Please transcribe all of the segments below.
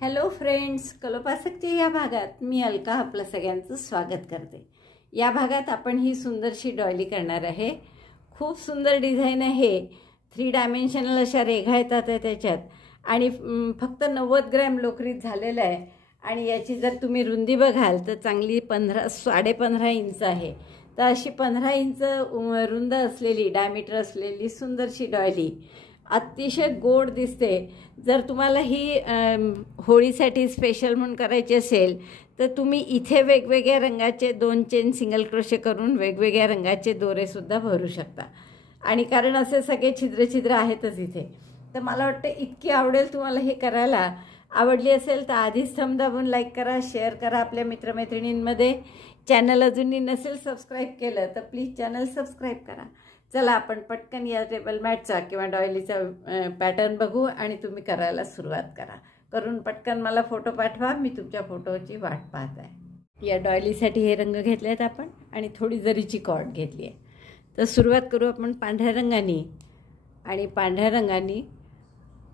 Hello friends, कलोपासकच्या या भागात मी अलका आपलं सगळ्यांचं स्वागत करते। या भागात आपण ही सुंदरशी डॉली करणार आहे। खूप सुंदर डिझाइन आहे। 3 डायमेन्शनल अशा रेघा येतात त्याच्यात आणि फक्त 90 ग्रॅम लोकरीत झालेला आहे आणि याची जर तुम्ही रुंदी बघाल तर चांगली 15.5 इंच आहे। तर अशी 15 इंच रुंद असलेली डायमीटर असलेली सुंदरशी डॉली अतिशय गोड दिसते। जर तुम्हाला ही होळीसाठी स्पेशल म्हणून करायची असेल तर तुम्ही इथे वेगवेगळ्या रंगाचे 2 चेन सिंगल क्रोशे करून वेगवेगळ्या रंगाचे दोरे सुद्धा भरू शकता। आणि कारण असे सगळे छिद्र आहेतच इथे, तर मला वाटतं इतकी आवडेल तुम्हाला हे करायला। आवडली असेल तर आधीच थंब दाबून लाईक करा, शेअर करा आपल्या मित्रमैत्रिणींमध्ये। चॅनल अजूनही नसेल सबस्क्राईब केलं तर प्लीज चॅनल सबस्क्राईब करा। चला आपण पटकन या टेबल मॅटचा किंवा डॉयलीचा पॅटर्न बघू आणि तुम्ही करायला सुरुवात करा। करून पटकन मला फोटो पाठवा, मी तुमच्या फोटोची वाट पाहत आहे। या डॉयलीसाठी हे रंग घेतले आहेत आपण आणि थोडी जरीची कॉर्ड घेतली आहे। तर सुरुवात करू आपण पांढऱ्या रंगाने आणि पांढऱ्या रंगाने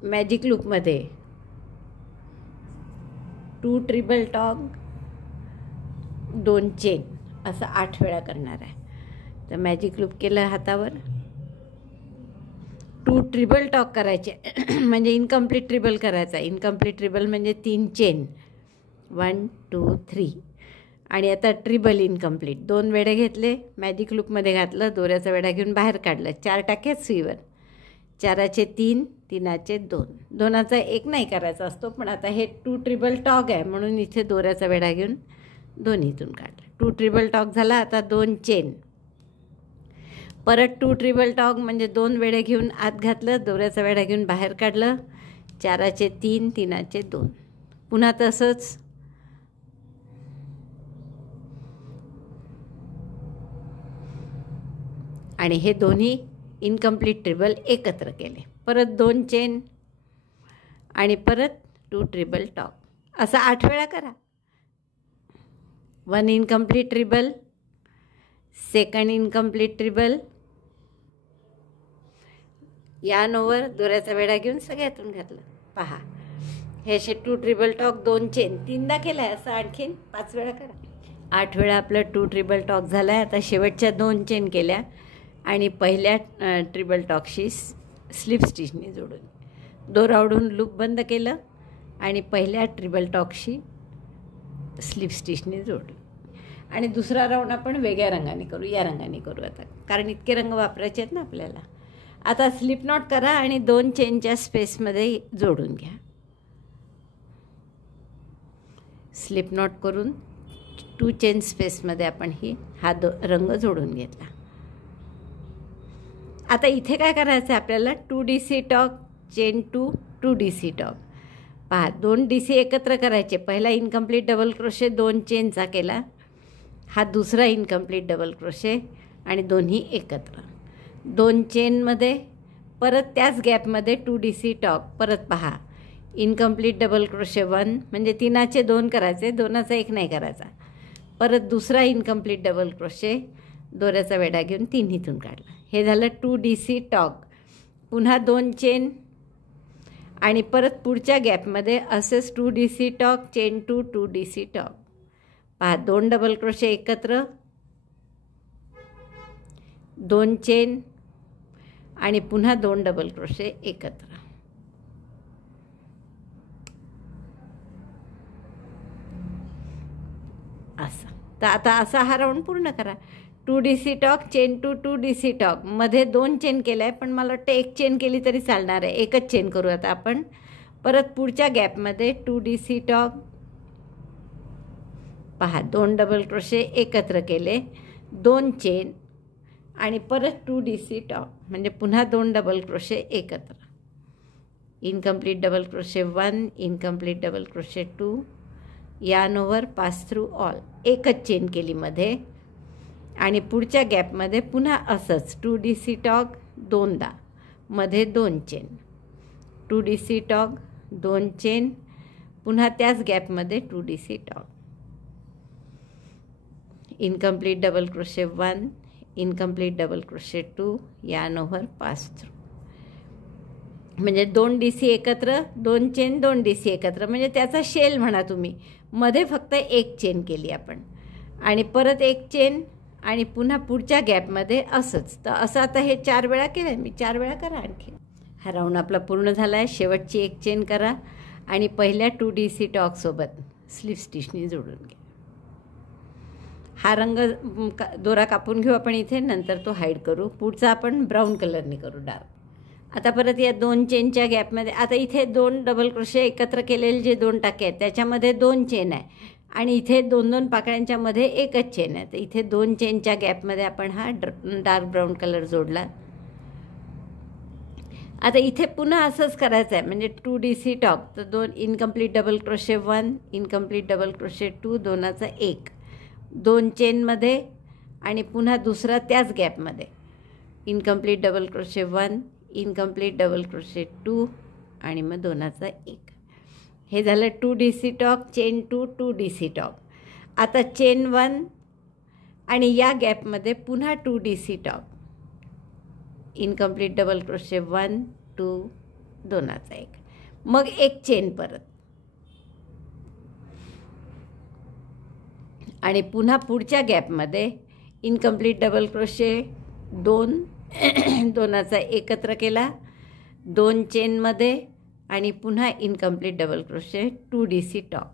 मॅजिक लूपमध्ये 2 ट्रिपल टॉग 2 चेन असं 8 वेळा करणार आहे। तर मॅजिक लूप केलं हातावर, 2 ट्रिपल टॉक करायचे म्हणजे इनकम्प्लीट ट्रिपल करायचा। इनकम्प्लीट ट्रिपल म्हणजे 3 चेन 1 2 3 आणि आता ट्रिपल इनकम्प्लीट 2 वेढे घेतले, मॅजिक लूपमध्ये घातलं, दोऱ्याचा वेढा घेऊन बाहेर काढलं, 4 टाक्यात सुईवर, 4चे 3 3चे 2, 2चा 1 नाही करायचा असतो, पण आता हे 2 ट्रिपल टॉग आहे म्हणून इथे दोऱ्याचा वेढा घेऊन दोन्हीतून काढलं। 2 ट्रिपल टॉग झाला, आता 2 चेन, परत 2 ट्रिपल टॉग म्हणजे 2 वेढे घेऊन आत घातलं, दोऱ्याचा वेढा घेऊन बाहेर काढलं, 4चे 3 3चे 2, पुन्हा तसंच आणि हे दोन्ही इनकम्प्लीट ट्रिपल एकत्र केले। परत 2 चेन आणि परत 2 ट्रिपल टॉग, असं 8 वेळा करा। 1 incomplete triple, 2nd incomplete triple, यान ओव्हर, दोऱ्याचा वेढा घेऊन सगळ्यातून घातलं। पहा हे असे 2 ट्रिपल टॉक 2 चेन 3दा केलं आहे, असं आणखीन 5 वेळा करा। 8 वेळा आपलं 2 ट्रिपल टॉक झालं आहे। आता शेवटच्या 2 चेन केल्या आणि पहिल्या ट्रिपल टॉकशी स्लिप स्टिचने जोडून दोरा ओढून लूप बंद केलं आणि पहिल्या ट्रिपल टॉकशी स्लिप स्टिचने जोडलं। आणि दुसरा राऊंड आपण वेगळ्या रंगाने करू, या रंगाने करू आता, कारण इतके रंग वापरायचे आहेत ना आपल्याला। आता स्लिप नॉट करा आणि 2 चेनच्या स्पेसमध्ये जोडून घ्या। स्लिप नॉट करून 2 चेन स्पेसमध्ये आपण हा रंग जोडून घेतला। आता इथे काय करायचं आहे आपल्याला, 2 DC tog chain 2 2 DC talk. पहा 2 DC एकत्र करायचे, पहिला इनकम्प्लीट डबल क्रोशे 2 चेनचा केला, हा दुसरा इनकम्प्लीट डबल क्रोशे आणि दोन्ही एकत्र 2 चेनमध्ये, परत त्याच गॅपमध्ये 2 DC टॉक, परत पहा इनकम्प्लीट डबल क्रोशे 1 म्हणजे 3चे 2 करायचे, 2चा 1 नाही करायचा, परत दुसरा इनकम्प्लीट डबल क्रोशे, दोऱ्याचा वेढा घेऊन तिन्हीतून काढला। हे झालं 2 DC टॉक, पुन्हा 2 चेन आणि परत पुढच्या गॅपमध्ये असेच 2 DC tog chain 2 2 DC talk. पहा 2 डबल क्रोशे एकत्र, 2 चेन आणि पुन्हा 2 डबल क्रोशे एकत्र। असं तर आता असा हा राऊंड पूर्ण करा। 2 DC tog chain 2 2 DC talk मध्ये 2 चेन केलं आहे, पण मला वाटतं 1 चेन केली तरी चालणार आहे, एकच चेन करू आता आपण। परत पुढच्या गॅपमध्ये 2 DC टॉक, पहा 2 डबल क्रोशे एकत्र केले, 2 चेन आणि परत 2 DC टॉक म्हणजे पुन्हा 2 डबल क्रोशे एकत्र, incomplete double crochet 1 incomplete double crochet 2, यान ओव्हर, पास थ्रू ऑल, एकच चेन केली मध्ये आणि पुढच्या गॅपमध्ये पुन्हा असंच 2 DC टॉक 2दा, मध्ये 2 चेन, 2 DC टॉक 2 चेन, पुन्हा त्याच गॅपमध्ये 2 DC tog, incomplete double crochet 1 incomplete double crochet 2, यान ओव्हर, पास थ्रू, म्हणजे 2 DC एकत्र, 2 चेन 2 DC एकत्र, म्हणजे त्याचा शेल म्हणा तुम्ही. मध्ये फक्त एक चेन केली आपण आणि परत एक चेन आणि पुन्हा पुढच्या गॅपमध्ये असंच. तर असं आता हे 4 वेळा केलं मी. 4 वेळा करा आणखी. हा राऊंड आपला पूर्ण झाला आहे. शेवटची एक चेन करा आणि पहिल्या 2 DC टॉकसोबत स्लिप स्टिचनी जोडून घ्या. हा रंग दोरा कापून घेऊ आपण इथे, नंतर तो हाईड करू. पुढचा आपण ब्राऊन कलरने करू डार्क. आता परत या 2 चेनच्या गॅपमध्ये, आता इथे 2 डबल क्रोशे एकत्र केलेले जे 2 टाके आहेत त्याच्यामध्ये 2 चेन आहे आणि इथे 2-2 पाकळ्यांच्या मध्ये एकच चेन आहे. तर इथे 2 चेनच्या गॅपमध्ये आपण हा डार्क ब्राऊन कलर जोडला. आता इथे पुन्हा असंच करायचं आहे, म्हणजे 2 DC टॉक. तर 2 incomplete double crochet 1, incomplete double crochet 2, 2चा 1, 2 चेनमध्ये आणि पुन्हा दुसरा त्याच गॅपमध्ये incomplete double crochet 1, incomplete double crochet 2 आणि मग 2चा 1. हे झालं 2 DC tog, chain 2, 2 DC tog. आता चेन 1 आणि या गॅपमध्ये पुन्हा 2 DC tog, incomplete double crochet 1, 2, 2चा 1, मग एक चेन परत आणि पुन्हा पुढच्या गॅपमध्ये इनकम्प्लीट डबल क्रोशे 2, 2चा एकत्र केला, 2 चेनमध्ये आणि पुन्हा incomplete double crochet 2 DC talk.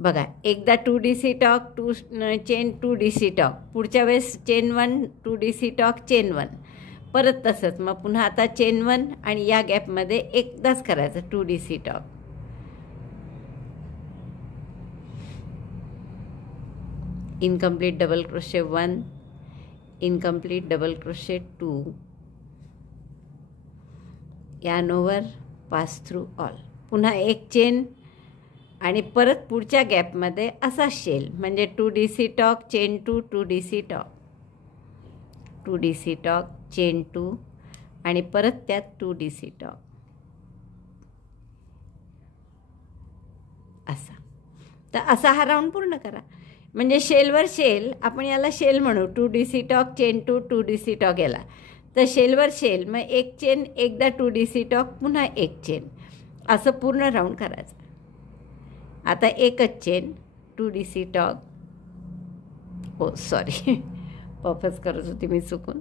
बघा, एकदा 2 DC talk, 2 chain 2 DC talk, पुढच्या वेळेस चेन 1 2 DC टॉक, चेन 1, परत तसंच. मग पुन्हा आता चेन 1 आणि या गॅपमध्ये एकदाच करायचं 2 DC tog. Incomplete double crochet 1, incomplete double crochet 2, yarn over, pass through all, पुन्हा एक चेन आणि परत पुढच्या गॅपमध्ये असा शेल, म्हणजे 2 DC tog, chain 2, 2 DC talk, 2 DC tog, chain 2 आणि परत त्यात 2 DC टॉक, असा. तर असा हा राऊंड पूर्ण करा. म्हणजे शेलवर शेल, आपण याला शेल म्हणू. 2 DC tog, chain 2, 2 DC talk याला. तर शेलवर शेल, मग एक चेन, एकदा 2 DC टॉक, पुन्हा एक चेन, असं पूर्ण राऊंड करायचं. आता एकच चेन, 2 DC टॉक, हो सॉरी पफच करत होती मी चुकून.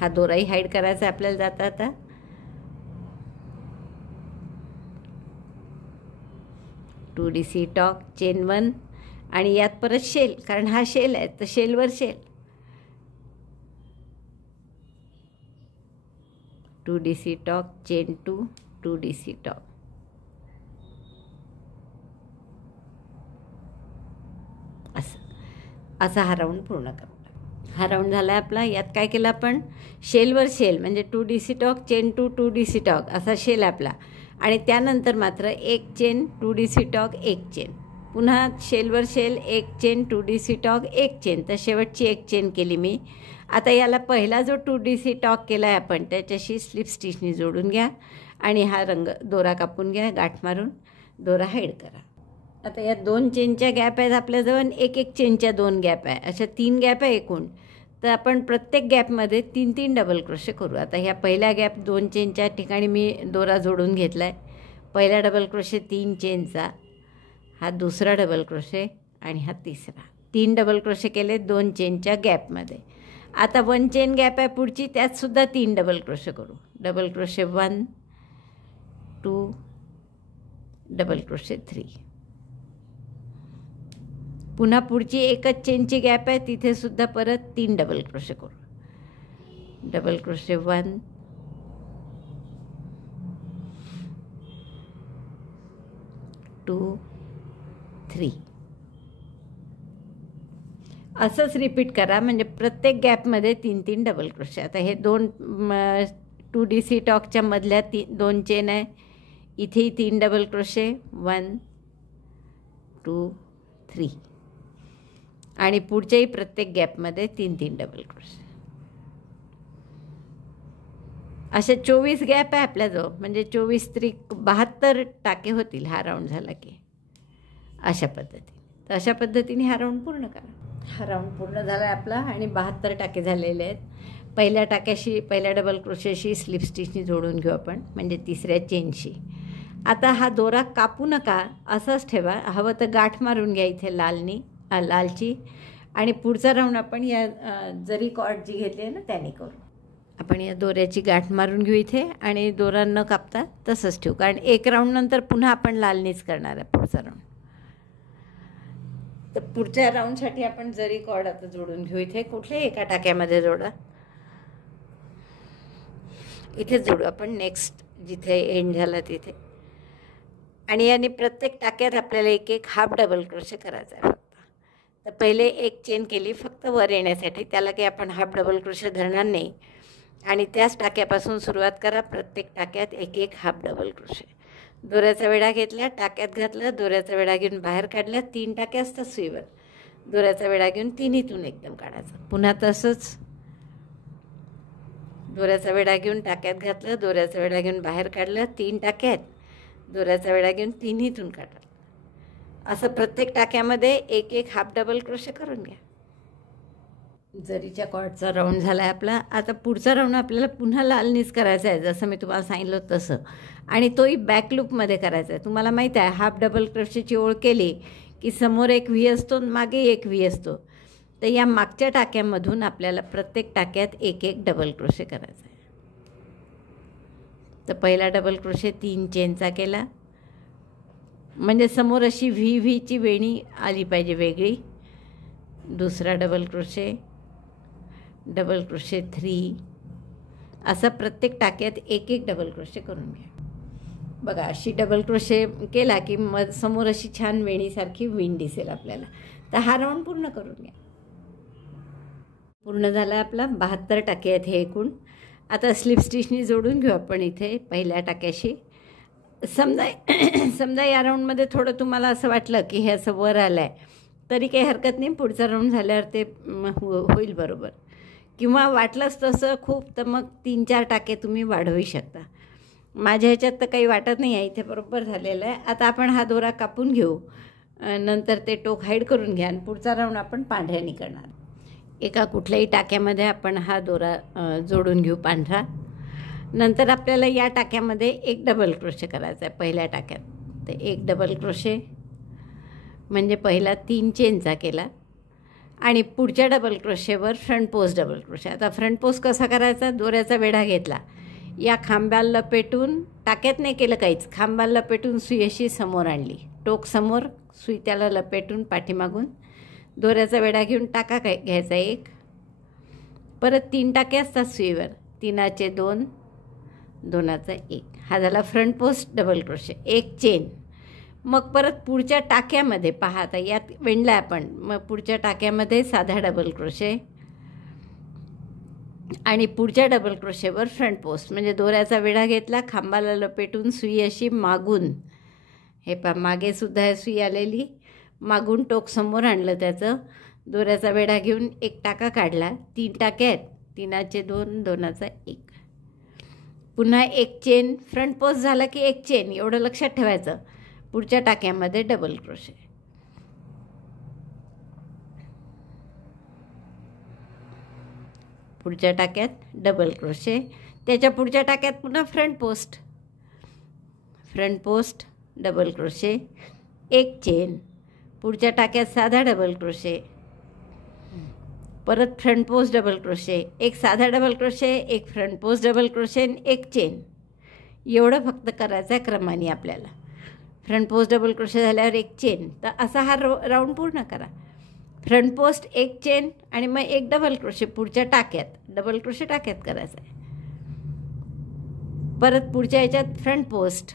हा दोराही हाईड करायचा आपल्याला जाता आता. टू DC टॉक, चेन 1 आणि यात परत शेल, कारण हा शेल आहे तर शेलवर shell, 2 DC tog, chain 2, 2 DC tog, असा हा राऊंड पूर्ण करू. हा राऊंड झाला आहे आपला. यात काय केलं आपण, शेलवर शेल, म्हणजे 2 DC tog, chain 2, 2 DC tog, असा शेल आपला. आणि त्यानंतर मात्र एक चेन, 2 DC टॉक, एक चेन, पुन्हा शेलवर शेल, एक चेन, 2 DC टॉक, एक चेन, तर शेवटची एक चेन केली मी. आता याला पहिला जो 2 DC टॉक केला आहे आपण त्याच्याशी स्लिप स्टिचनी जोडून घ्या आणि हा रंग दोरा कापून घ्या, गाठ मारून दोरा हाईड करा. आता या 2 चेनच्या गॅप आहेत आपल्याजवळ, एक चेनच्या 2 गॅप आहे, अशा 3 गॅप आहे एकूण. तर आपण प्रत्येक गॅपमध्ये 3-3 डबल क्रोशे करू. आता ह्या पहिल्या गॅप 2 चेनच्या ठिकाणी मी दोरा जोडून घेतला आहे. पहिला डबल क्रोशे 3 चेनचा, हा दुसरा डबल क्रोशे आणि हा तिसरा. 3 डबल क्रोशे केले 2 चेनच्या गॅपमध्ये. आता 1 चेन गॅप आहे पुढची, त्यातसुद्धा 3 डबल क्रोशे करू. Double crochet 1, 2, double crochet 3. पुन्हा पुढची एकच चेनची गॅप आहे, तिथे सुद्धा परत 3 डबल क्रोशे करू. Double crochet 1, 2, 3. असंच रिपीट करा, म्हणजे प्रत्येक गॅपमध्ये 3-3 डबल क्रोशे. आता हे 2 DC टॉकच्या मधल्या 2 चेन आहे, इथेही 3 डबल क्रोशे, 1, 2, 3 आणि पुढच्याही प्रत्येक गॅपमध्ये 3-3 डबल क्रोशे, अशा 24 गॅप आहे आपल्याजवळ, म्हणजे 24 त्रिक 72 टाके होतील हा राऊंड झाला की, अशा पद्धतीने. तर अशा पद्धतीने हा राऊंड पूर्ण करा. हा राऊंड पूर्ण झाला आहे आपला आणि 72 टाके झालेले आहेत. पहिल्या टाक्याशी, पहिल्या डबल क्रोशेशी स्लिप स्टिचनी जोडून घेऊ आपण, म्हणजे तिसऱ्या चेनशी. आता हा दोरा कापू नका, असाच ठेवा. हवं तर गाठ मारून घ्या इथे लालची, आणि पुढचा राऊंड आपण या जरी कॉर्ड जी घेतली आहे ना त्याने करू. आपण या दोऱ्याची गाठ मारून घेऊ इथे आणि दोरा न कापता तसंच ठेवू, कारण एक राऊंड नंतर पुन्हा आपण लालनीच करणार आहे पुढचा राऊंड. तर पुढच्या राऊंडसाठी आपण जरी कॉर्ड आता जोडून घेऊ. इथे कुठल्याही एका टाक्यामध्ये जोडा, इथे जोडू आपण नेक्स्ट जिथे एंड झाला तिथे. आणि याने प्रत्येक टाक्यात आपल्याला एक एक हाफ डबल क्रोशे करायचा आहे फक्त. तर पहिले एक चेन केली फक्त वर येण्यासाठी, त्याला काही आपण हाफ डबल क्रोशे धरणार नाही. आणि त्याच टाक्यापासून सुरुवात करा. प्रत्येक टाक्यात एक एक हाफ डबल क्रोशे. दोऱ्याचा वेढा घेतला, टाक्यात घातला, दोऱ्याचा वेढा घेऊन बाहेर काढला. 3 टाके असतात सुईवर, दोऱ्याचा वेढा घेऊन तिन्हीतून एकदम काढायचा. पुन्हा तसंच दोऱ्याचा वेढा घेऊन टाक्यात घातलं, दोऱ्याचा वेढा घेऊन बाहेर काढलं. 3 टाक्यात दोऱ्याचा वेढा घेऊन तिन्हीतून काढला. असं प्रत्येक टाक्यामध्ये एक एक हाफ डबल क्रोशे करून घ्या. जरीच्या कॉर्डचा राऊंड झाला आहे आपला. आता पुढचा राऊंड आपल्याला पुन्हा लालनीच करायचा आहे, जसं मी तुम्हाला सांगितलं तसं. आणि तोही बॅक लूपमध्ये करायचा आहे. तुम्हाला माहीत आहे हाफ डबल क्रोशेची ओळ केली की समोर एक व्ही असतो, मागे एक व्ही असतो. तर या मागच्या टाक्यामधून आपल्याला प्रत्येक टाक्यात एक एक डबल क्रोशे करायचा आहे. तर पहिला डबल क्रोशे 3 चेनचा केला, म्हणजे समोर अशी व्हीची वेणी आली पाहिजे वेगळी. दुसरा डबल क्रोशे, डबल क्रोशे 3, असं प्रत्येक टाक्यात एक एक डबल क्रोशे करून घ्या. बघा अशी डबल क्रोशे केला की मग समोर अशी छान वेणीसारखी विण दिसेल आपल्याला. तर हा राऊंड पूर्ण करून घ्या. पूर्ण झाला आपला. 72 टाके आहेत हे एकूण. आता स्लिप स्टिचनी जोडून घेऊ आपण इथे पहिल्या टाक्याशी. समजा या राऊंडमध्ये थोडं तुम्हाला असं वाटलं की हे असं वर आलं आहे, तरी काही हरकत नाही. पुढचा राऊंड झाल्यावर ते होईल बरोबर. किंवा वाटलंच तसं खूप, तर मग 3-4 टाके तुम्ही वाढवू शकता. माझ्या ह्याच्यात तर काही वाटत नाही आहे, इथे बरोबर झालेलं आहे. आता आपण हा दोरा कापून घेऊ, नंतर ते टोक हाईड करून घ्या आणि पुढचा राऊंड आपण पांढऱ्याने करणार. एका कुठल्याही टाक्यामध्ये आपण हा दोरा जोडून घेऊ पांढरा. नंतर आपल्याला या टाक्यामध्ये एक डबल क्रोशे करायचा आहे पहिल्या टाक्यात. तर एक डबल क्रोशे म्हणजे पहिला 3 चेनचा केला आणि पुढच्या डबल क्रोशेवर फ्रंट पोस्ट डबल क्रोशे. आता फ्रंट पोस्ट कसा करायचा? दोऱ्याचा वेढा घेतला, या खांब्याला लपेटून, टाक्यात नाही केलं काहीच, खांब्याला लपेटून सुई अशी समोर आणली, टोक समोर, सुई त्याला लपेटून पाठीमागून दोऱ्याचा वेढा घेऊन टाका घ्यायचा एक. परत 3 टाके असतात सुईवर, 3चे 2, 2चा 1. हा झाला फ्रंट पोस्ट डबल क्रोशे. एक चेन. मग परत पुढच्या टाक्यामध्ये पहा, आता यात वेंडला आपण, मग पुढच्या टाक्यामध्ये साधा डबल क्रोशे आणि पुढच्या डबल क्रोशेवर फ्रंट पोस्ट, म्हणजे दोऱ्याचा वेढा घेतला, खांबाला लपेटून सुई अशी मागून, हे पहा मागे सुद्धा आहे सुई आलेली, मागून टोक समोर आणलं त्याचं, दोऱ्याचा वेढा घेऊन एक टाका काढला. 3 टाके आहेत, 3चे 2, 2चा 1. पुन्हा एक चेन, फ्रंट पोस्ट झाला की एक चेन, एवढं लक्षात ठेवायचं. पुढच्या टाक्यामध्ये डबल क्रोशे, पुढच्या टाक्यात डबल क्रोशे, त्याच्या पुढच्या टाक्यात पुन्हा front post, front post double crochet, एक चेन, पुढच्या टाक्यात साधा डबल क्रोशे, परत फ्रंट पोस्ट डबल क्रोशे, एक साधा डबल क्रोशे, एक फ्रंट पोस्ट डबल क्रोशे, एक चेन. एवढं फक्त करायचं आहे क्रमाने आपल्याला. फ्रंट पोस्ट डबल क्रोशे झाल्यावर एक चेन. तर असा हा राऊंड पूर्ण करा. फ्रंट पोस्ट एक चेन आणि मग एक डबल क्रोशे पुढच्या टाक्यात, डबल क्रोशे टाक्यात करायचं आहे. परत पुढच्या ह्याच्यात फ्रंट पोस्ट,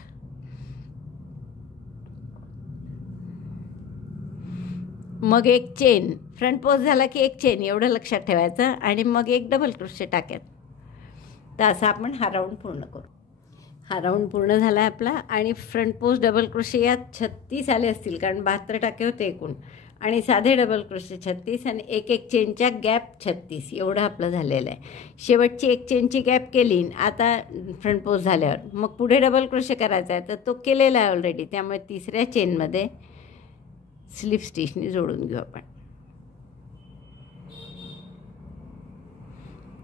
मग एक चेन, फ्रंट पोस्ट झाला की एक चेन, एवढं लक्षात ठेवायचं, आणि मग एक डबल क्रोशे टाक्यात. तर असा आपण हा राऊंड पूर्ण करू. हा राऊंड पूर्ण झाला आहे आपला. आणि फ्रंट पोस्ट डबल क्रोशे यात 36 आले असतील, कारण 72 टाके होते एकूण, आणि साधे डबल क्रोशे 36 आणि एक एक चेनच्या गॅप 36 एवढं आपलं झालेलं आहे. शेवटची एक चेनची गॅप केली. आता फ्रंट पोस्ट झाल्यावर मग पुढे डबल क्रोशे करायचा आहे तर तो केलेला आहे ऑलरेडी, त्यामुळे तिसऱ्या चेनमध्ये स्लिप स्टिचनी जोडून घेऊ आपण.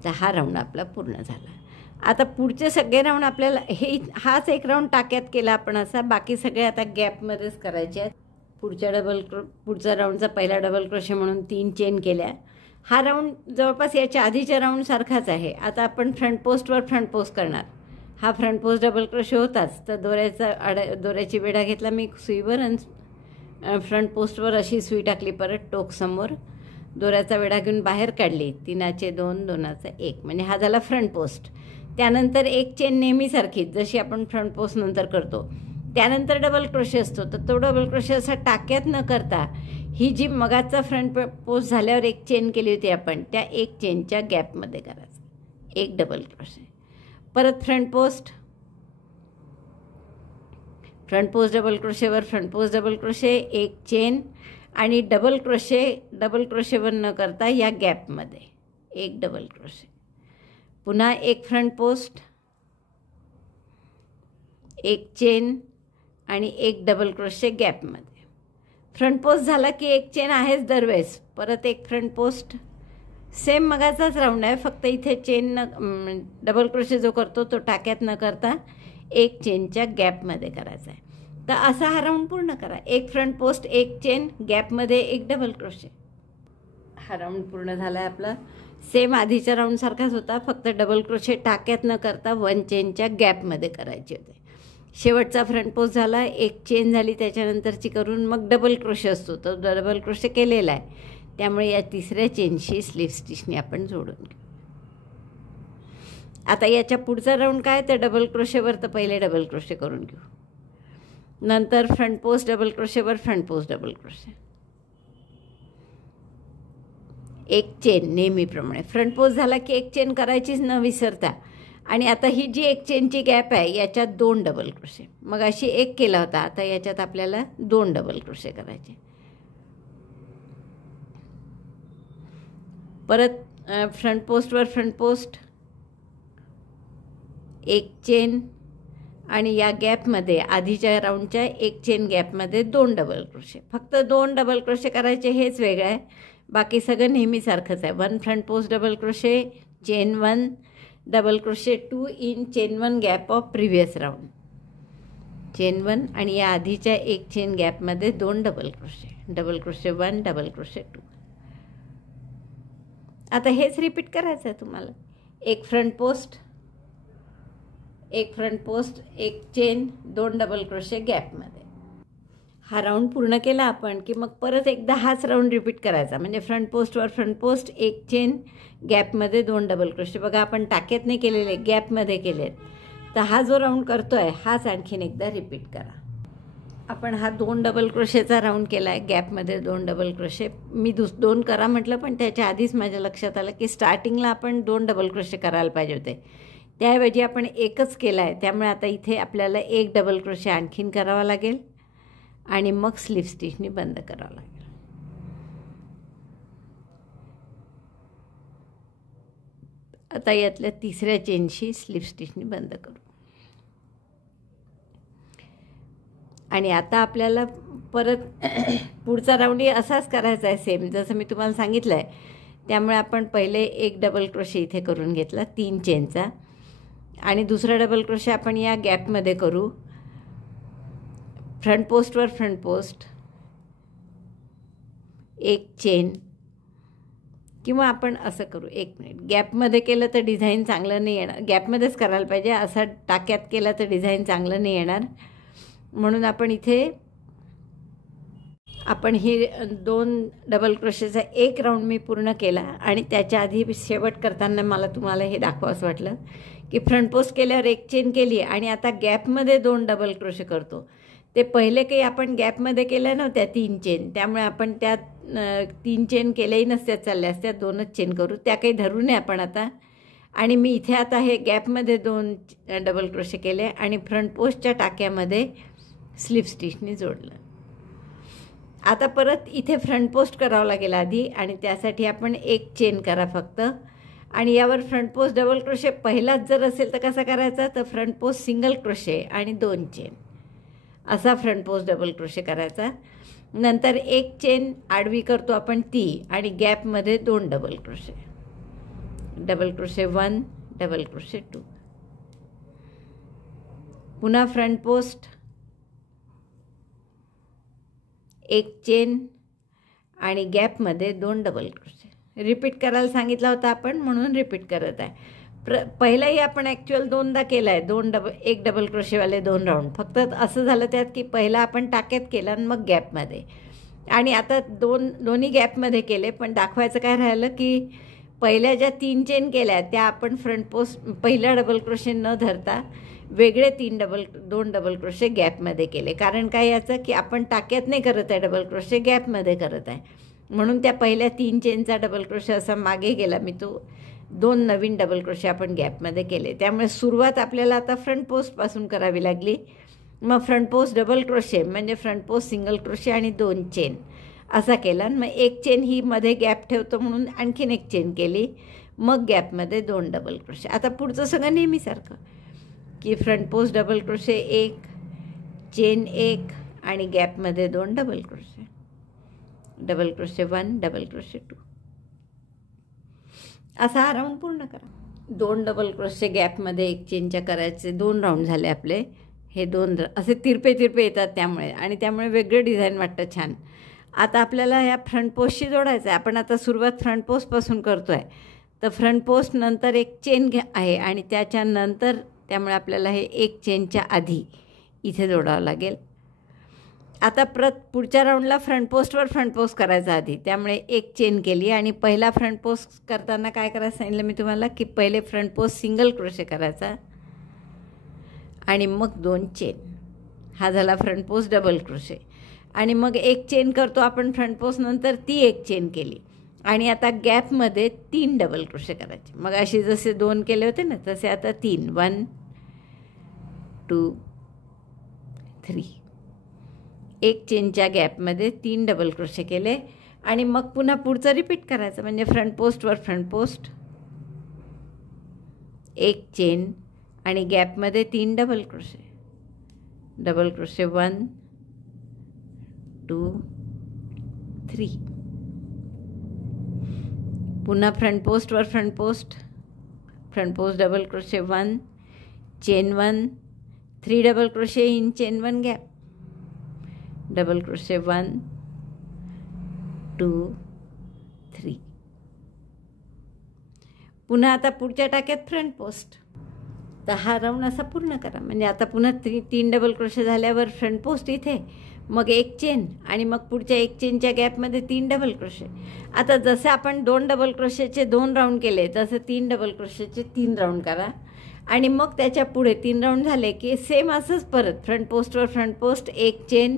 तर हा राऊंड आपला पूर्ण झाला. आता पुढचे सगळे राऊंड आपल्याला हाच एक राऊंड टाक्यात केला आपण असा, बाकी सगळे आता गॅपमध्येच करायचे आहेत. पुढचा राऊंडचा पहिला डबल क्रोशे म्हणून 3 चेन केल्या. हा राऊंड जवळपास याच्या आधीच्या राऊंडसारखाच आहे. आता आपण फ्रंट पोस्ट करणार. हा फ्रंट पोस्ट डबल क्रोशे होताच, तर दोऱ्याची वेढा घेतला मी सुईवर आणि फ्रंट पोस्टवर अशी सुई टाकली. परत टोक समोर दोऱ्याचा वेढा घेऊन बाहेर काढली. 3चे 2, 2चा 1, म्हणजे हा झाला फ्रंट पोस्ट. त्यानंतर एक चेन नेहमीसारखीच जशी आपण फ्रंट पोस्ट नंतर करतो. त्यानंतर डबल क्रोशे असतो, तर तो डबल क्रोशे असा टाक्यात न करता ही जी मगाचा फ्रंट पोस्ट झाल्यावर एक चेन केली होती आपण, त्या एक चेनच्या गॅपमध्ये करायचं. एक डबल क्रोशे. परत फ्रंट पोस्ट डबल क्रोशेवर फ्रंट पोस्ट डबल क्रोशे, एक चेन आणि डबल क्रोशेवर न करता या गॅपमध्ये एक डबल क्रोशे. पुन्हा एक फ्रंट पोस्ट, एक चेन आणि एक डबल क्रोशे गॅपमध्ये. फ्रंट पोस्ट झाला की एक चेन आहेच दरवेळेस. परत एक फ्रंट पोस्ट, सेम मगाचाच राऊंड आहे, फक्त इथे चेन डबल क्रोशे जो करतो तो टाक्यात न करता एक चेनच्या गॅपमध्ये करायचा आहे. तर असा हा राऊंड पूर्ण करा. एक फ्रंट पोस्ट, एक चेन, गॅपमध्ये एक डबल क्रोशे. हा राऊंड पूर्ण झाला आहे आपला. सेम आधीच्या राऊंडसारखाच होता, फक्त डबल क्रोशे टाक्यात न करता 1 चेनच्या गॅपमध्ये करायचे होते. शेवटचा फ्रंट पोस्ट झाला, एक चेन झाली त्याच्यानंतरची करून मग डबल क्रोशे असतो, तो डबल क्रोशे केलेला आहे. त्यामुळे या तिसऱ्या चेनशी स्लिप स्टिचने आपण जोडून घेऊ. आता याच्या पुढचा राऊंड काय, तर डबल क्रोशेवर तर पहिले डबल क्रोशे करून घेऊ. नंतर फ्रंट पोस्ट डबल क्रोशेवर फ्रंट पोस्ट डबल क्रोशे, एक चेन नेहमीप्रमाणे. फ्रंट पोस्ट झाला की एक चेन करायचीच न विसरता. आणि आता ही जी एक चेनची गॅप आहे याच्यात 2 डबल क्रोशे. मग अशी एक केला होता, आता याच्यात आपल्याला 2 डबल क्रोशे करायचे. परत फ्रंट पोस्टवर फ्रंट पोस्ट, एक चेन आणि या गॅपमध्ये आधीच्या राऊंडच्या एक चेन गॅपमध्ये 2 डबल क्रोशे. फक्त 2 डबल क्रोशे करायचे, हेच वेगळं आहे. बाकी सगळं नेहमीसारखंच आहे. 1 front post double crochet, chain 1, double crochet 2 in chain 1 gap of previous round, chain 1 आणि या आधीच्या एक चेन गॅपमध्ये 2 double crochet, double crochet 1, double crochet 2. आता हेच रिपीट करायचं आहे तुम्हाला. एक फ्रंट पोस्ट, एक चेन, 2 डबल क्रोशे गॅपमध्ये. हा राऊंड पूर्ण केला आपण की मग परत एकदा हाच राऊंड रिपीट करायचा. म्हणजे फ्रंट पोस्टवर फ्रंट पोस्ट, एक चेन, गॅपमध्ये 2 डबल क्रोशे. बघा आपण टाक्यात नाही केलेले, गॅपमध्ये केलेत. तर हा जो राऊंड करतोय हाच आणखीन एकदा रिपीट करा. आपण हा 2 डबल क्रोशेचा राऊंड केला आहे, गॅपमध्ये 2 डबल क्रोशे. मी 2 करा म्हटलं, पण त्याच्या आधीच माझ्या लक्षात आलं की स्टार्टिंगला आपण 2 डबल क्रोशे करायला पाहिजे होते, त्याऐवजी आपण एकच केला आहे. त्यामुळे आता इथे आपल्याला 1 डबल क्रोशे आणखीन करावा लागेल आणि मग स्लिप स्टिचनी बंद करावं लागेल. आता यातल्या तिसऱ्या चेनशी स्लिप स्टिचनी बंद करू. आणि आता आपल्याला परत पुढचा राऊंडही असाच करायचा आहे, सेम जसं मी तुम्हाला सांगितलं आहे. त्यामुळे आपण पहिले 1 डबल क्रोशे इथे करून घेतला 3 चेनचा, आणि दुसरा डबल क्रोशे आपण या गॅपमध्ये करू. फ्रंट पोस्टवर फ्रंट पोस्ट, एक चेन, किंवा आपण असं करू, 1 मिनिट, गॅपमध्ये केलं तर डिझाईन चांगलं नाही येणार. गॅपमध्येच करायला पाहिजे, असं टाक्यात केलं तर डिझाईन चांगलं नाही येणार. म्हणून आपण इथे ही 2 डबल क्रोशेचा एक राऊंड मी पूर्ण केला. आणि त्याच्या आधी शेवट करताना मला तुम्हाला हे दाखवावंसं वाटलं की फ्रंट पोस्ट केल्यावर एक चेन केली आणि आता गॅपमध्ये 2 डबल क्रोशे करतो. ते पहिले काही आपण गॅपमध्ये केल्या नव्हत्या 3 चेन, त्यामुळे आपण त्यात 3 चेन केल्याही नसत्या चालल्या असत्या, 2च चेन करू. त्या काही धरू नये आपण आता. आणि मी इथे आता हे गॅपमध्ये 2 डबल क्रोशे केले आणि फ्रंट पोस्टच्या टाक्यामध्ये स्लिप स्टिचनी जोडलं. आता परत इथे फ्रंट पोस्ट करावं लागेल आधी, आणि त्यासाठी आपण एक चेन करा फक्त, आणि यावर फ्रंट पोस्ट डबल क्रोशे पहिलाच जर असेल तर कसा करायचा, तर फ्रंट पोस्ट सिंगल क्रोशे आणि 2 चेन असा फ्रंट पोस्ट डबल क्रोशे करायचा. नंतर एक चेन आडवी करतो आपण ती, आणि गॅपमध्ये 2 double crochet, double crochet 1, double crochet 2. पुन्हा फ्रंट पोस्ट, एक चेन आणि गॅपमध्ये 2 डबल क्रोशे. रिपीट करायला सांगितला होता आपण, म्हणून रिपीट करत आहे. पहिलाही आपण ॲक्च्युअल 2दा केला आहे, एक डबल क्रोशेवाले 2 राऊंड. फक्त असं झालं त्यात की पहिला आपण टाक्यात केला आणि मग गॅपमध्ये, आणि आता दोन्ही गॅपमध्ये केले. पण दाखवायचं काय राहिलं की पहिल्या ज्या 3 चेन केल्या त्या आपण फ्रंट पोस्ट पहिला डबल क्रोशे न धरता वेगळे 2 डबल क्रोशे गॅपमध्ये केले. कारण काय याचं की आपण टाक्यात नाही करत आहे डबल क्रोशे, गॅपमध्ये करत आहे, म्हणून त्या पहिल्या 3 चेनचा डबल क्रोशे असा मागे गेला मी, तो 2 नवीन डबल क्रोशे आपण गॅपमध्ये केले. त्यामुळे सुरुवात आपल्याला आता फ्रंट पोस्टपासून करावी लागली. मग फ्रंट पोस्ट डबल क्रोशे म्हणजे फ्रंट पोस्ट सिंगल क्रोशे आणि 2 चेन असा केला. मग एक चेन ही मध्ये गॅप ठेवतो म्हणून आणखीन एक चेन केली, मग गॅपमध्ये 2 डबल क्रोशे. आता पुढचं सगळं नेहमीसारखं की front post double crochet 1, chain 1 आणि गॅपमध्ये 2 double crochet, double crochet 1, double crochet 2 असा हा राऊंड पूर्ण करा. 2 डबल क्रोशे गॅपमध्ये एक चेनच्या करायचे 2 राऊंड झाले आपले. हे 2 असे तिरपे येतात त्यामुळे, आणि त्यामुळे वेगळं डिझाईन वाटतं छान. आता आपल्याला ह्या फ्रंट पोस्टशी जोडायचं आहे. आपण आता सुरुवात फ्रंट पोस्टपासून करतो आहे, तर फ्रंट पोस्ट नंतर एक चेन आहे आणि त्याच्यानंतर, त्यामुळे आपल्याला हे एक चेनच्या आधी इथे जोडावं लागेल. आता पुढच्या राऊंडला फ्रंट पोस्टवर फ्रंट पोस्ट करायचा आधी, त्यामुळे एक चेन केली. आणि पहिला फ्रंट पोस्ट करताना काय करायचं सांगितलं मी तुम्हाला की पहिले फ्रंट पोस्ट सिंगल क्रोशे करायचा आणि मग 2 चेन. हा झाला फ्रंट पोस्ट डबल क्रोशे. आणि मग एक चेन करतो आपण फ्रंट पोस्ट नंतर, ती एक चेन केली. आणि आता गॅपमध्ये 3 डबल क्रोशे करायचे. मग अशी जसे 2 केले होते ना तसे आता 3, 1 2 3. एक चेनच्या गॅपमध्ये 3 डबल क्रोशे केले. आणि मग पुन्हा पुढचं रिपीट करायचं, म्हणजे फ्रंट पोस्टवर फ्रंट पोस्ट, एक चेन आणि गॅपमध्ये 3 डबल क्रोशे, डबल क्रोशे 1 2 3. पुन्हा फ्रंट पोस्टवर front post double crochet 1, chain 1, 3 double crochet in chain 1 gap, double crochet 1 2 3. पुन्हा आता पुढच्या टाक्यात फ्रंट पोस्ट. तर हा राऊंड असा पूर्ण करा. म्हणजे आता पुन्हा 3 डबल क्रोशे झाल्यावर फ्रंट पोस्ट इथे, मग एक चेन आणि मग पुढच्या एक चेनच्या गॅपमध्ये 3 डबल क्रोशे. आता जसं आपण 2 डबल क्रोशेचे 2 राऊंड केले तसं 3 डबल क्रोशेचे 3 राऊंड करा. आणि मग त्याच्या पुढे 3 राऊंड झाले की सेम असंच परत फ्रंट पोस्टवर फ्रंट पोस्ट, एक चेन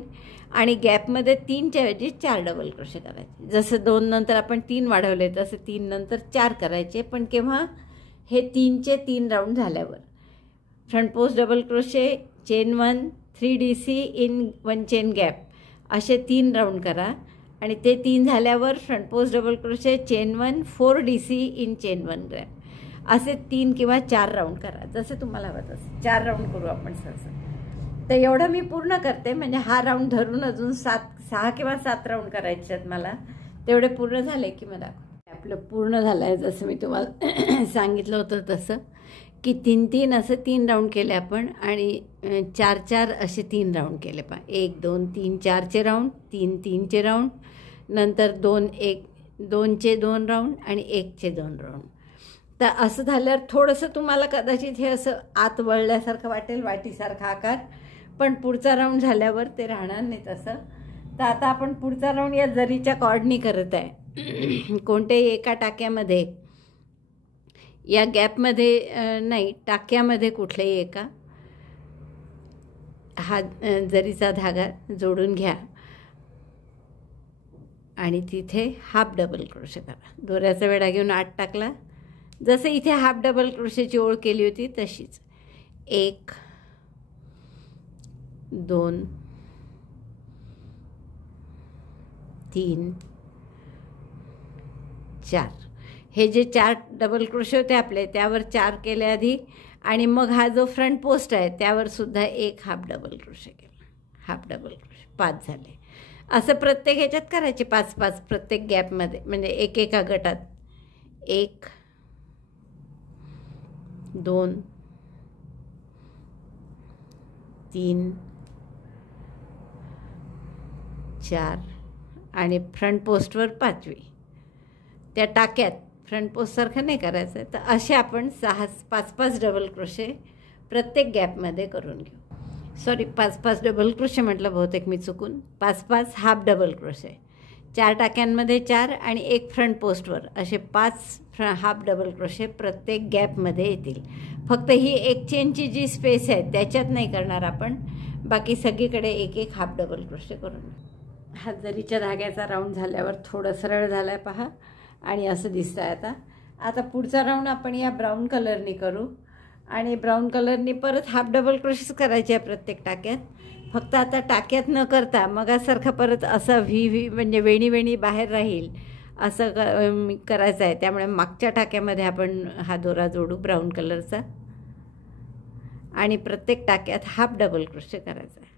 आणि गॅपमध्ये 3च्या ऐवजी 4 डबल क्रोशे करायचे. जसं 2 नंतर आपण 3 वाढवले तसं 3 नंतर 4 करायचे, पण केव्हा, हे 3चे 3 राऊंड झाल्यावर. Front post double crochet, chain 1, 3 DC in 1 chain gap असे 3 राऊंड करा. आणि ते 3 झाल्यावर front post double crochet, chain 1, 4 DC in chain 1 gap असे 3 किंवा 4 राऊंड करा, जसे तुम्हाला हवं तसं 4 राऊंड करू आपण सहसा. तर एवढं मी पूर्ण करते, म्हणजे हा राऊंड धरून अजून 6 किंवा 7 राऊंड करायचे आहेत मला. तेवढे पूर्ण झाले की मला आपलं पूर्ण झालं आहे. जसं मी तुम्हाला सांगितलं होतं तसं की 3-3 असे 3 राऊंड केले आपण, आणि 4-4 असे 3 राऊंड केले. 1 2 3 4चे राऊंड, 3 3चे राऊंड, नंतर 2चे 2 राऊंड आणि 1चे 2 राऊंड. तर असं झाल्यावर थोडंसं तुम्हाला कदाचित हे असं आत वळल्यासारखं वाटेल, वाटीसारखा आकार, पण पुढचा राऊंड झाल्यावर ते राहणार नाही तसं. तर आता आपण पुढचा राऊंड या जरीच्या कॉर्डनी करत आहे. कोणत्याही एका टाक्यामध्ये, या गॅपमध्ये नाही, टाक्यामध्ये कुठल्याही एका हा जरीचा धागा जोडून घ्या आणि तिथे हाफ डबल क्रोशे करा. दोऱ्याचा वेढा घेऊन आत टाकला, जसं इथे हाफ डबल क्रोशेची ओळ केली होती तशीच. 1 2 3 4. हे जे 4 डबल क्रोशे होते आपले त्यावर 4 केले आधी, आणि मग हा जो फ्रंट पोस्ट आहे त्यावर सुद्धा एक हाफ डबल क्रोशे केला, हाफ डबल क्रोशे, 5 झाले. असं प्रत्येक ह्याच्यात करायचे 5-5 प्रत्येक गॅपमध्ये, म्हणजे एका गटात 1 2 3 4 आणि फ्रंट पोस्टवर 5वी. त्या टाक्यात फ्रंट पोस्टसारखं नाही करायचं. तर असे आपण 5-5 डबल क्रोशे प्रत्येक गॅपमध्ये करून घेऊ. सॉरी, 5-5 डबल क्रोशे म्हटलं बहुतेक मी चुकून. 5-5 हाफ डबल क्रोशे, 4 टाक्यांमध्ये 4 आणि एक फ्रंट पोस्टवर, असे 5 हाफ डबल क्रोशे प्रत्येक गॅपमध्ये येतील. फक्त ही एक चेनची जी स्पेस आहे त्याच्यात नाही करणार आपण, बाकी सगळीकडे एक हाफ डबल क्रोशे करून. हा जरीच्या धाग्याचा राऊंड झाल्यावर थोडं सरळ झालं आहे पहा, आणि असं दिसतं आहे. आता पुढचा राऊंड आपण या ब्राऊन कलरनी करू, आणि ब्राऊन कलरनी परत हाफ डबल क्रोशेस करायचे आहे प्रत्येक टाक्यात. फक्त आता टाक्यात न करता मगासारखं परत असा व्ही म्हणजे वेणी बाहेर राहील असं करायचं आहे. त्यामुळे मागच्या टाक्यामध्ये आपण हा दोरा जोडू ब्राऊन कलरचा, आणि प्रत्येक टाक्यात हाफ डबल क्रोशे करायचा आहे.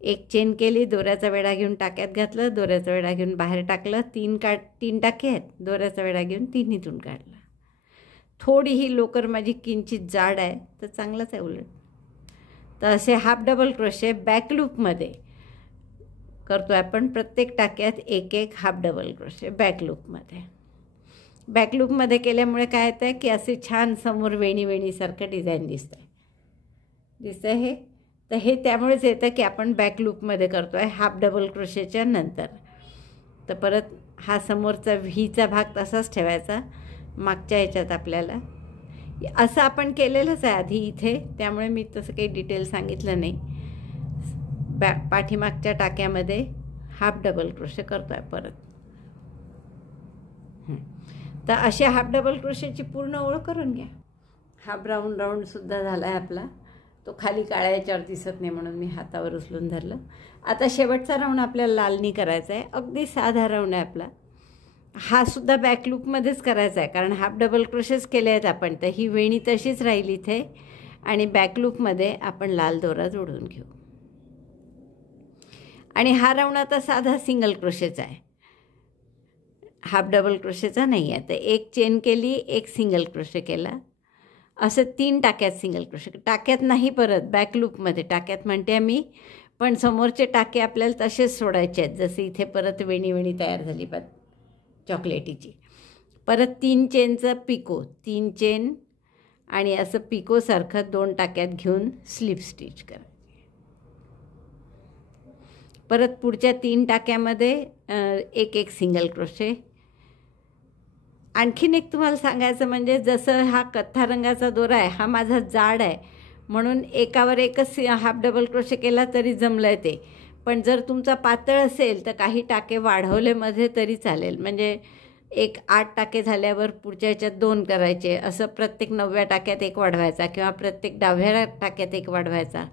एक चेन केली, दोऱ्याचा वेढा घेऊन टाक्यात घातलं, दोऱ्याचा वेढा घेऊन बाहेर टाकलं. 3 टाके आहेत, दोऱ्याचा वेढा घेऊन तिन्हीतून काढला. थोडी ही लोकर माझी किंचित जाड आहे तर चांगलंच आहे उलट. तर असे हाफ डबल क्रोशे बॅक लूपमध्ये करतो आहे आपण. प्रत्येक टाक्यात एक हाफ डबल क्रोशे बॅक लूपमध्ये. बॅक लूपमध्ये केल्यामुळे काय येतं आहे की असे छान समोर वेणीसारखं डिझाईन दिसतं हे. तर हे त्यामुळेच येतं की आपण बॅक लूपमध्ये करतो आहे हाफ डबल क्रोशेच्या नंतर. तर परत हा समोरचा व्हीचा भाग तसाच ठेवायचा. मागच्या ह्याच्यात आपल्याला असं आपण केलेलंच आहे आधी इथे, त्यामुळे मी तसं काही डिटेल सांगितलं नाही. पाठीमागच्या टाक्यामध्ये हाफ डबल क्रोशे करतो आहे परत. तर असे हाफ डबल क्रोशेची पूर्ण ओळ करून घ्या. हा ब्राऊन राऊंडसुद्धा झाला आहे आपला. तो खाली काळ्या याच्यावर दिसत नाही म्हणून मी हातावर उचलून धरलं. आता शेवटचा राऊंड आपल्याला लालनी करायचा आहे. अगदी साधा राऊंड आहे आपला. हा सुद्धा बॅक लूपमध्येच करायचा आहे, कारण हाफ डबल क्रोशेस केले आहेत आपण. तर ही वेणी तशीच राहील इथे, आणि बॅक लूपमध्ये आपण लाल दोरा जोडून घेऊ. आणि हा राऊंड आता साधा सिंगल क्रोशेचा आहे, हाफ डबल क्रोशेचा नाही आहे. तर एक चेन केली, एक सिंगल क्रोशे केला, असं 3 टाक्यात सिंगल क्रोशे. टाक्यात नाही, परत बॅक लूपमध्ये. टाक्यात म्हणते मी, पण समोरचे टाके आपल्याला तसेच सोडायचे आहेत. जसे इथे परत वेणी तयार झाली चॉकलेटीची. परत 3 चेनचं पिको, 3 चेन आणि असं पिकोसारखं 2 टाक्यात घेऊन स्लिप स्टिच करायची. परत पुढच्या 3 टाक्यामध्ये एक सिंगल क्रोशे. आणखीन एक तुम्हाला सांगायचं म्हणजे, जसं हा कथ्था रंगाचा दोरा आहे, हा माझा जाड आहे म्हणून एकावर एकच हाफ डबल क्रोशे केला तरी जमलं आहे ते. पण जर तुमचा पातळ असेल तर काही टाके वाढवलेमध्ये तरी चालेल. म्हणजे 8 टाके झाल्यावर पुढच्या ह्याच्यात 2 करायचे, असं प्रत्येक 9व्या टाक्यात 1 वाढवायचा, किंवा प्रत्येक 10व्या टाक्यात 1 वाढवायचा.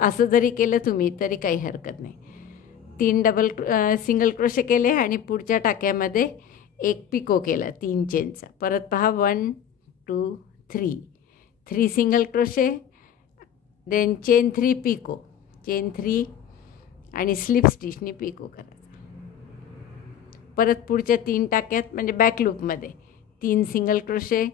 असं जरी केलं तुम्ही तरी काही हरकत नाही. 3 सिंगल क्रोशे केले आणि पुढच्या टाक्यामध्ये 1 पिको केला 3 चेनचा. परत पहा 1 2 3 single crochet, then chain 3 picot, chain 3 आणि स्लिप स्टिचनी पिको करायचा. परत पुढच्या 3 टाक्यात म्हणजे बॅक लूपमध्ये 3 सिंगल क्रोशे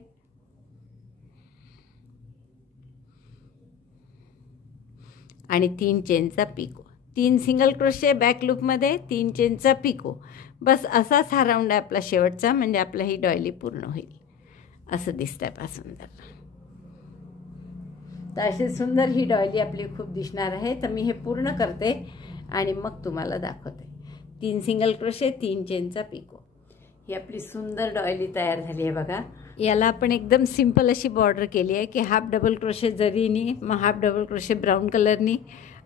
आणि 3 चेनचा पिको. 3 सिंगल क्रोशे बॅक लूपमध्ये, 3 चेनचा पिको. बस असाच हा राऊंड आहे आपला शेवटचा. म्हणजे आपला ही डॉयली पूर्ण होईल. असं दिसतंय पहा सुंदर. तर अशी सुंदर ही डॉयली आपली खूप दिसणार आहे. तर मी हे पूर्ण करते आणि मग तुम्हाला दाखवते. 3 सिंगल क्रोशे, 3 चेनचा पिको. ही आपली सुंदर डॉयली तयार झाली आहे बघा. याला आपण एकदम सिंपल अशी बॉर्डर केली आहे की हाफ डबल क्रोशे जरीनी, मग हाफ डबल क्रोशे ब्राऊन कलरनी,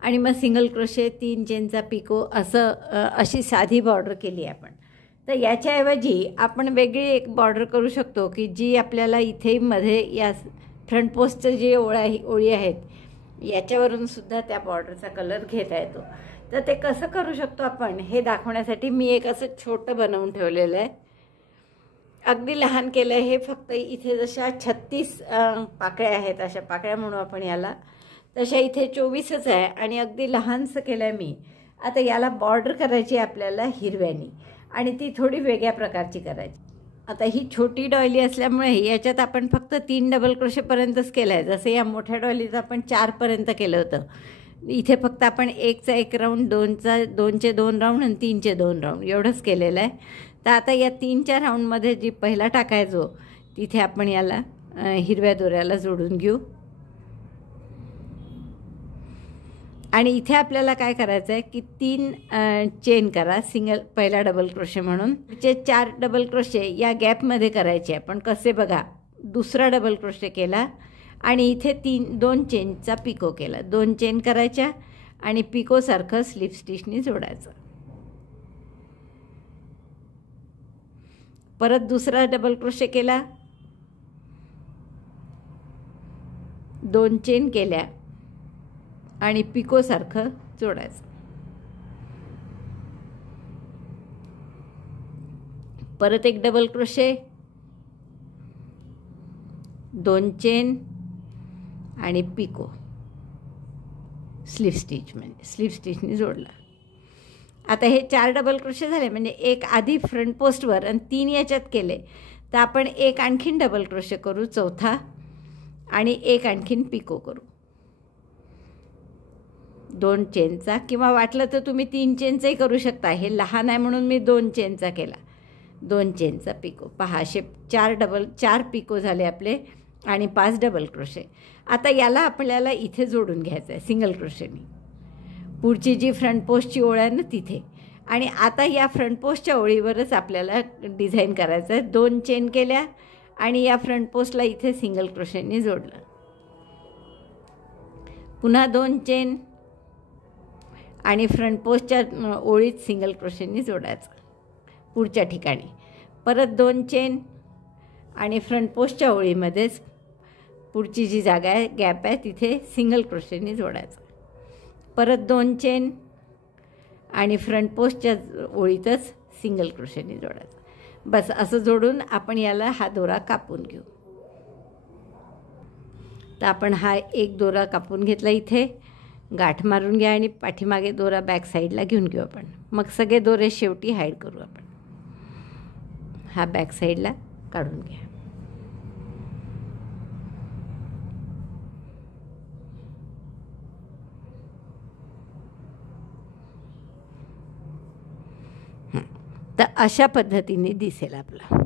आणि मग सिंगल क्रोशे, 3 चेनचा पिको, अशी साधी बॉर्डर केली आहे आपण. तर याच्याऐवजी आपण वेगळी एक बॉर्डर करू शकतो की जी आपल्याला इथे मध्ये या फ्रंट पोस्टचं जे ओळी आहेत याच्यावरून सुद्धा त्या बॉर्डरचा कलर घेता येतो. तर ते कसं करू शकतो आपण हे दाखवण्यासाठी मी एक असं छोटं बनवून ठेवलेलं आहे. अगदी लहान केलं आहे हे. फक्त इथे जशा 36 पाकळ्या आहेत, अशा पाकळ्या म्हणू आपण याला, तशा इथे 24च आहे आणि अगदी लहानसं केलं आहे मी. आता याला बॉर्डर करायची आपल्याला हिरव्यानी आणि ती थोडी वेगळ्या प्रकारची करायची. आता ही छोटी डॉयली असल्यामुळे याच्यात आपण फक्त 3 डबल क्रोशेपर्यंतच केलं आहे. जसं या मोठ्या डॉयलीचं आपण 4पर्यंत केलं होतं. इथे फक्त आपण 1चा 1 राऊंड, 2चे 2 राऊंड आणि 3चे 2 राऊंड एवढंच केलेलं आहे. तर आता या 3च्या राऊंडमध्ये जी पहिला टाकायचो तिथे आपण याला हिरव्या दोऱ्याला जोडून घेऊ. आणि इथे आपल्याला काय करायचं आहे की 3 चेन करा, सिंगल पहिला डबल क्रोशे म्हणून. जे 4 डबल क्रोशे या गॅपमध्ये करायचे. आपण कसे बघा, दुसरा डबल क्रोशे केला आणि इथे 2 चेनचा पिको केला. 2 चेन करायच्या आणि पिकोसारखं स्लिप स्टिचनी जोडायचं. परत दुसरा डबल क्रोशे केला, 2 चेन केल्या आणि पिकोसारखं जोडायचं. परत एक डबल क्रोशे, 2 चेन आणि पिको, स्लिप स्टिच म्हणजे स्लिप स्टिचनी जोडला. आता हे 4 डबल क्रोशे झाले म्हणजे एक आधी फ्रंट पोस्टवर आणि 3 याच्यात केले. तर आपण एक आणखीन डबल क्रोशे करू चौथा आणि एक आणखीन पिको करू 2 चेनचा, किंवा वाटलं तर तुम्ही 3 चेनचाही करू शकता. हे लहान आहे म्हणून मी 2 चेनचा केला. 2 चेनचा पिको. पहा असे 4 पिको झाले आपले आणि 5 डबल क्रोशे. आता याला आपल्याला इथे जोडून घ्यायचं आहे सिंगल क्रोशेनी. पुढची जी फ्रंट पोस्टची ओळ आहे ना तिथे. आणि आता या फ्रंट पोस्टच्या ओळीवरच आपल्याला डिझाईन करायचं आहे. 2 चेन केल्या आणि या फ्रंट पोस्टला इथे सिंगल क्रोशेनी जोडलं. पुन्हा 2 चेन आणि फ्रंट पोस्टच्या ओळीत सिंगल क्रोशेनी जोडायचं पुढच्या ठिकाणी. परत 2 चेन आणि फ्रंट पोस्टच्या ओळीमध्येच पुढची जी जागा आहे, गॅप आहे, तिथे सिंगल क्रोशेनी जोडायचं. परत 2 चेन आणि फ्रंट पोस्टच्या ओळीतच सिंगल क्रोशेनी जोडायचं. बस असं जोडून आपण याला हा दोरा कापून घेऊ. तर आपण हा एक दोरा कापून घेतला. इथे गाठ मारून घ्या आणि पाठीमागे दोरा बॅक साईडला घेऊन घेऊ आपण. मग सगळे दोरे शेवटी हाईड करू आपण. हा बॅक साईडला काढून घ्या. तर अशा पद्धतीने दिसेल आपलं.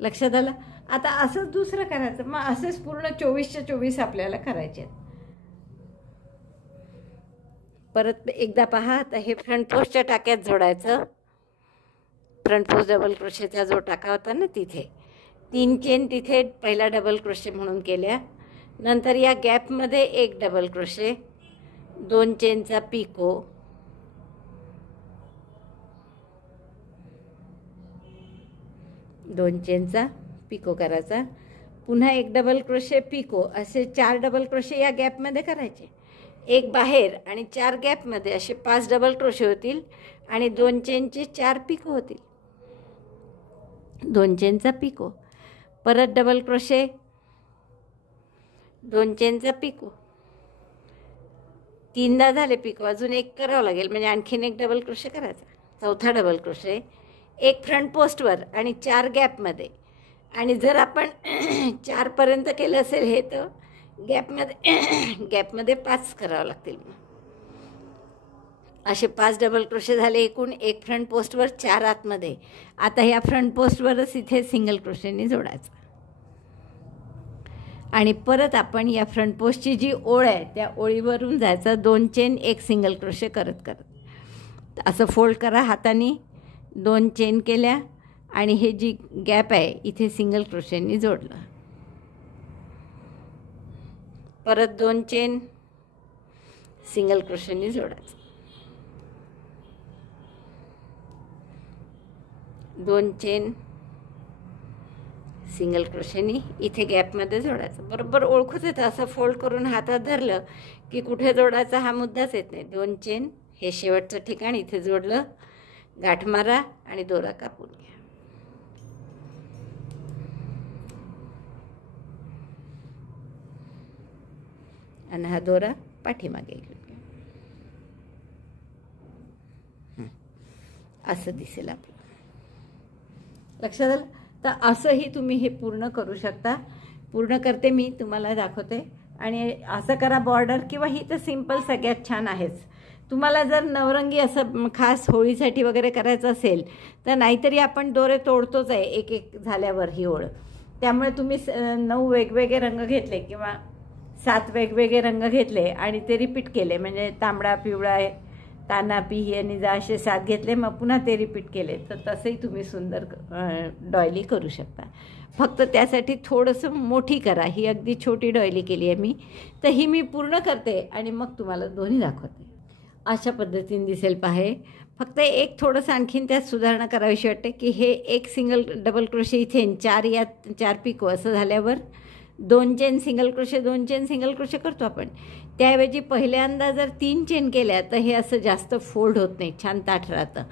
लक्षात आलं. आता असंच दुसरं करायचं. मग असेच पूर्ण 24च्या 24 आपल्याला करायचे आहेत. परत एकदा पहा. तर हे फ्रंट पोस्टच्या टाक्यात जोडायचं. फ्रंट पोस्ट डबल क्रोशेचा जो टाका होता ना तिथे 3 चेन तिथे पहिला डबल क्रोशे म्हणून केल्या. नंतर या गॅपमध्ये एक डबल क्रोशे, 2 चेनचा पिको, 2 चेनचा पिको करायचा. पुन्हा एक डबल क्रोशे, पिको, असे 4 डबल क्रोशे या गॅपमध्ये करायचे. एक बाहेर आणि 4 गॅपमध्ये असे 5 डबल क्रोशे होतील आणि 2 चेनचे 4 पिको होतील. 2 चेनचा पिको, परत डबल क्रोशे, 2 चेनचा पिको, 3दा झाले पिको. अजून एक करावं लागेल म्हणजे आणखीन एक डबल क्रोशे करायचा. चौथा डबल क्रोशे, एक फ्रंट पोस्टवर आणि 4 गॅपमध्ये. आणि जर आपण 4पर्यंत केलं असेल हे तर गॅपमध्ये 5 करावं लागतील. असे 5 डबल क्रोशे झाले एकूण. एक फ्रंट पोस्टवर, 4 आतमध्ये. आता ह्या फ्रंट पोस्टवरच इथे सिंगल क्रोशेने जोडायचं. आणि परत आपण या फ्रंट पोस्टची जी ओळ आहे त्या ओळीवरून जायचं. 2 चेन, एक सिंगल क्रोशे करत असं फोल्ड करा हाताने. 2 चेन केल्या आणि हे जी गॅप आहे इथे सिंगल क्रोशेनी जोडलं. परत 2 चेन, सिंगल क्रोशेनी जोडायचं. 2 चेन, सिंगल क्रोशेनी इथे गॅपमध्ये जोडायचं. बरोबर ओळखूच येतं, असं फोल्ड करून हातात धरलं की कुठे जोडायचा हा मुद्दाच येत नाही. 2 चेन, हे शेवटचं ठिकाण इथे जोडलं, गाठ मारा आणि दोरा कापून घ्या. आणि हा दोरा पाठीमागे घेऊन घ्या. असं दिसेल आपलं. लक्षात आलं? तर असंही तुम्ही हे पूर्ण करू शकता. पूर्ण करते मी, तुम्हाला दाखवते. आणि असं करा बॉर्डर, किंवा ही तर सिंपल सगळ्यात छान आहेच. तुम्हाला जर नवरंगी असं खास होळीसाठी वगैरे करायचं असेल तर नाहीतरी आपण दोरे तोडतोच आहे एक एक झाल्यावर ही ओळ. त्यामुळे तुम्ही 9 वेगवेगळे रंग घेतले किंवा 7 वेगवेगळे रंग घेतले आणि ते रिपीट केले, म्हणजे तांबडा, पिवळा, ताना, पिही आणि जा असे 7 घेतले, मग पुन्हा ते रिपीट केले, तर तसंही तुम्ही सुंदर डॉयली करू शकता. फक्त त्यासाठी थोडंसं मोठी करा. ही अगदी छोटी डॉयली केली आहे मी, तर ही मी पूर्ण करते आणि मग तुम्हाला दोन्ही दाखवते. अशा पद्धतीने दिसेल पाहे. फक्त एक थोडंसं आणखीन त्यात सुधारणा करावीशी वाटते की हे एक सिंगल डबल क्रोशे इथे 4 पिको असं झाल्यावर 2 chain single crochet, 2 chain single crochet करतो आपण. त्याऐवजी पहिल्यांदा जर 3 चेन केल्या तर हे असं जास्त फोल्ड होत नाही, छान ताठ राहतं.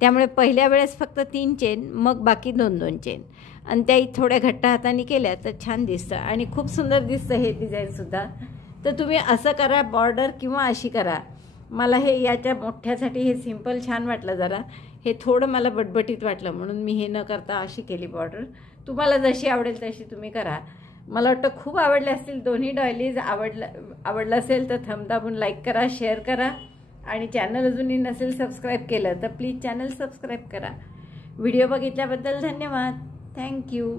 त्यामुळे पहिल्या वेळेस फक्त 3 चेन, मग बाकी 2-2 चेन, आणि त्याही थोड्या घट्ट हाताने केल्या तर छान दिसतं आणि खूप सुंदर दिसतं हे डिझाईनसुद्धा. तर तुम्ही असं करा बॉर्डर, किंवा अशी करा. मला हे याच्या मोठ्यासाठी हे सिंपल छान वाटलं जरा. हे थोडं मला बटबटीत वाटलं म्हणून मी हे न करता अशी केली बॉर्डर. तुम्हाला जशी आवडेल तशी तुम्ही करा. मला वाटतं खूप आवडले असतील दोन्ही डॉयलीज. आवडलं असेल तर थंब दाबून लाईक करा, शेअर करा, आणि चॅनल अजूनही नसेल सबस्क्राईब केलं तर प्लीज चॅनल सबस्क्राईब करा. व्हिडिओ बघितल्याबद्दल धन्यवाद. थँक्यू.